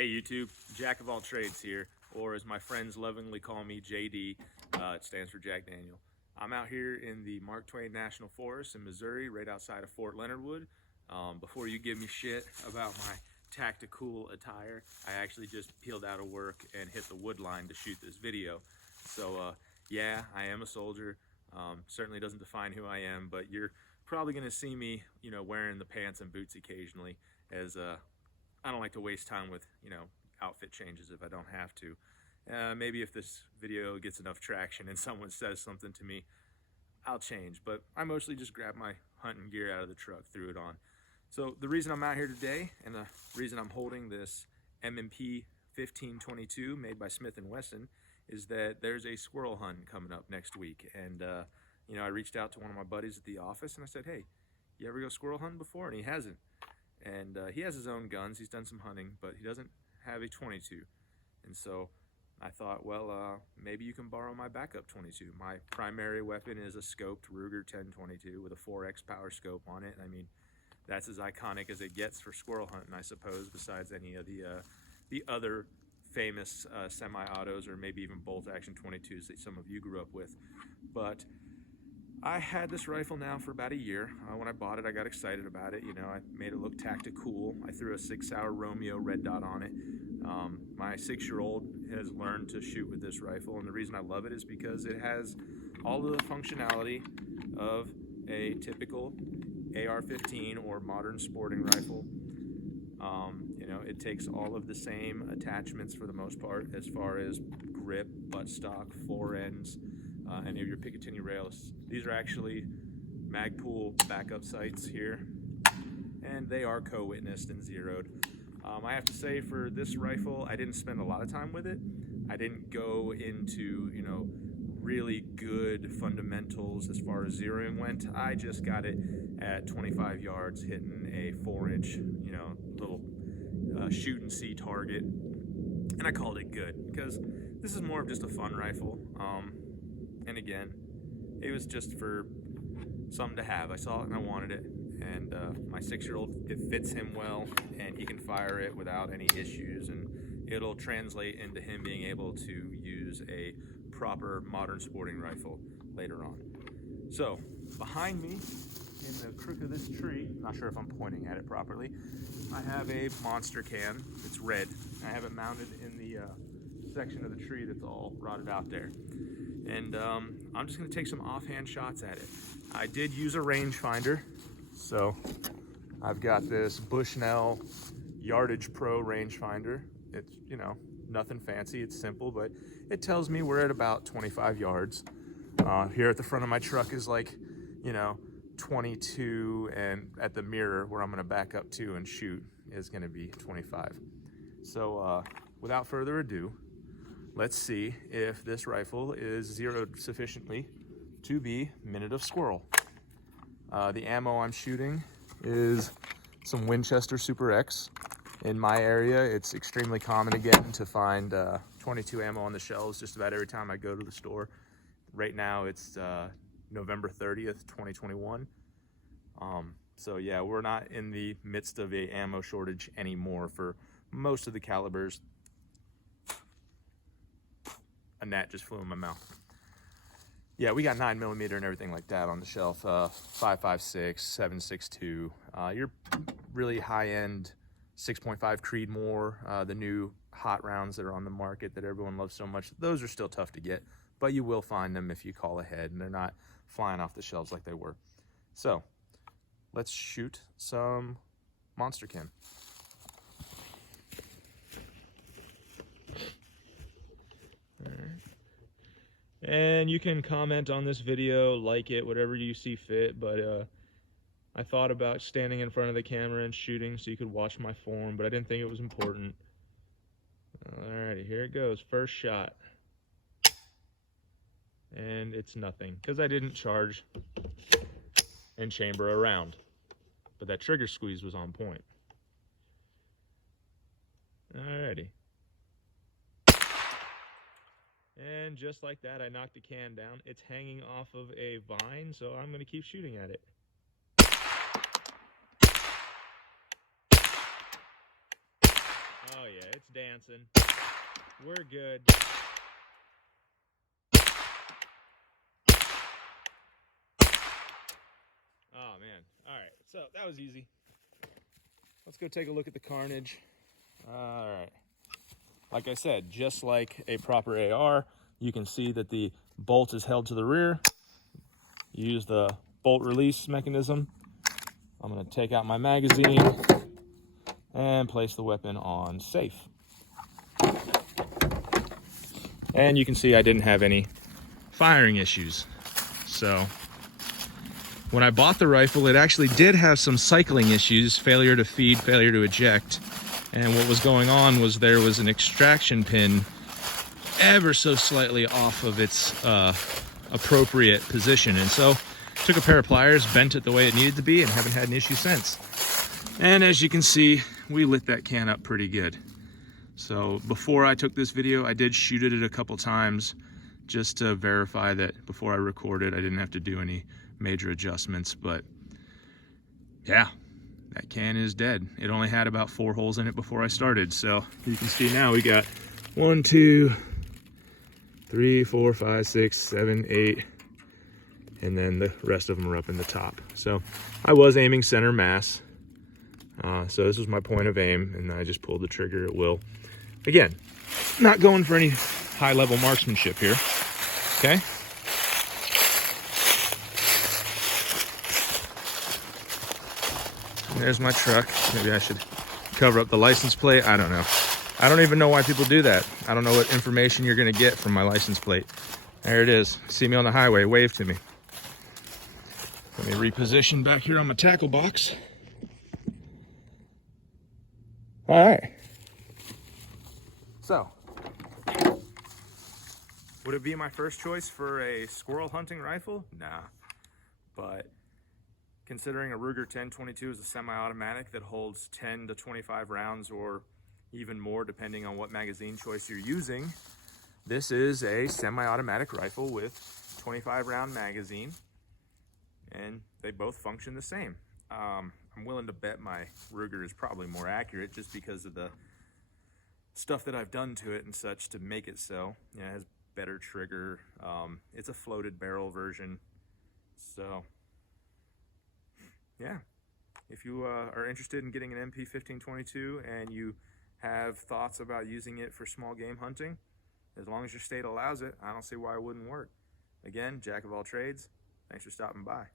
Hey YouTube, Jack of all trades here, or as my friends lovingly call me, JD. It stands for Jack Daniel. I'm out here in the Mark Twain National Forest in Missouri, right outside of Fort Leonard Wood. Before you give me shit about my tactical attire, I actually just peeled out of work and hit the wood line to shoot this video. So yeah, I am a soldier. Certainly doesn't define who I am, but you're probably gonna see me, wearing the pants and boots occasionally, as I don't like to waste time with, outfit changes if I don't have to. Maybe if this video gets enough traction and someone says something to me, I'll change. But I mostly just grabbed my hunting gear out of the truck, threw it on. So the reason I'm out here today, and the reason I'm holding this M&P 1522 made by Smith & Wesson, is that there's a squirrel hunt coming up next week. And I reached out to one of my buddies at the office and I said, hey, you ever go squirrel hunting before? And he hasn't. And he has his own guns, he's done some hunting, but he doesn't have a 22. And so I thought, well, maybe you can borrow my backup 22. My primary weapon is a scoped Ruger 1022 with a 4X power scope on it. I mean, that's as iconic as it gets for squirrel hunting, I suppose, besides any of the other famous semi-autos or maybe even bolt-action 22s that some of you grew up with. But I had this rifle now for about a year. When I bought it, I got excited about it. I made it look tactical. I threw a 6-hour Romeo red dot on it. My 6-year-old has learned to shoot with this rifle, and the reason I love it is because it has all of the functionality of a typical AR-15 or modern sporting rifle. It takes all of the same attachments for the most part, as far as grip, buttstock, forends, any of your Picatinny rails. These are actually Magpul backup sights here, and they are co-witnessed and zeroed. I have to say, for this rifle, I didn't spend a lot of time with it. I didn't go into, really good fundamentals as far as zeroing went. I just got it at 25 yards, hitting a 4-inch, little shoot and see target, and I called it good, because this is more of just a fun rifle. And again, it was just for something to have. I saw it and I wanted it, and my 6-year-old, it fits him well, and he can fire it without any issues, and it'll translate into him being able to use a proper modern sporting rifle later on. So behind me, in the crook of this tree, not sure if I'm pointing at it properly, I have a monster can. It's red. I have it mounted in the section of the tree that's all rotted out there. And I'm just gonna take some offhand shots at it. I did use a rangefinder, so I've got this Bushnell Yardage Pro rangefinder. It's, nothing fancy, it's simple, but it tells me we're at about 25 yards. Here at the front of my truck is like, 22, and at the mirror where I'm gonna back up to and shoot is gonna be 25. So without further ado, let's see if this rifle is zeroed sufficiently to be Minute of Squirrel. The ammo I'm shooting is some Winchester Super X. In my area, it's extremely common again to find 22 ammo on the shelves just about every time I go to the store. Right now it's November 30th, 2021. So yeah, we're not in the midst of a ammo shortage anymore for most of the calibers. A gnat just flew in my mouth. Yeah, we got 9mm and everything like that on the shelf. 5.56, 7.62. Your really high-end 6.5 Creedmoor, the new hot rounds that are on the market that everyone loves so much. Those are still tough to get, but you will find them if you call ahead, and they're not flying off the shelves like they were. So let's shoot some monsterkin. And you can comment on this video, like it, whatever you see fit, but I thought about standing in front of the camera and shooting so you could watch my form, but I didn't think it was important. Alrighty, here it goes. First shot. And it's nothing, because I didn't charge and chamber around. But that trigger squeeze was on point. Alrighty. And just like that, I knocked the can down. It's hanging off of a vine, so I'm going to keep shooting at it. Oh yeah, it's dancing. We're good. Oh man. Alright, so that was easy. Let's go take a look at the carnage. Alright. Like I said, just like a proper AR, you can see that the bolt is held to the rear. Use the bolt release mechanism. I'm going to take out my magazine and place the weapon on safe. And you can see I didn't have any firing issues. So when I bought the rifle, it actually did have some cycling issues, failure to feed, failure to eject. And what was going on was there was an extraction pin ever so slightly off of its appropriate position. And so took a pair of pliers, bent it the way it needed to be, and haven't had an issue since. And as you can see, we lit that can up pretty good. So before I took this video, I did shoot it a couple times just to verify that before I recorded, I didn't have to do any major adjustments. But yeah, that can is dead. It only had about 4 holes in it before I started. So you can see now we got 1, 2, 3, 4, 5, 6, 7, 8, and then the rest of them are up in the top. So I was aiming center mass. So this was my point of aim, and I just pulled the trigger at will. Again, not going for any high level marksmanship here. Okay. There's my truck. Maybe I should cover up the license plate. I don't know. I don't even know why people do that. I don't know what information you're going to get from my license plate. There it is. See me on the highway. Wave to me. Let me reposition back here on my tackle box. All right. So, would it be my first choice for a squirrel hunting rifle? Nah. But considering a Ruger 10/22 is a semi-automatic that holds 10 to 25 rounds or even more depending on what magazine choice you're using, this is a semi-automatic rifle with 25 round magazine, and they both function the same. I'm willing to bet my Ruger is probably more accurate just because of the stuff that I've done to it and such to make it so. You know, it has better trigger. It's a floated barrel version. So yeah, if you are interested in getting an MP 1522 and you have thoughts about using it for small game hunting, as long as your state allows it, I don't see why it wouldn't work. Again, jack of all trades, thanks for stopping by.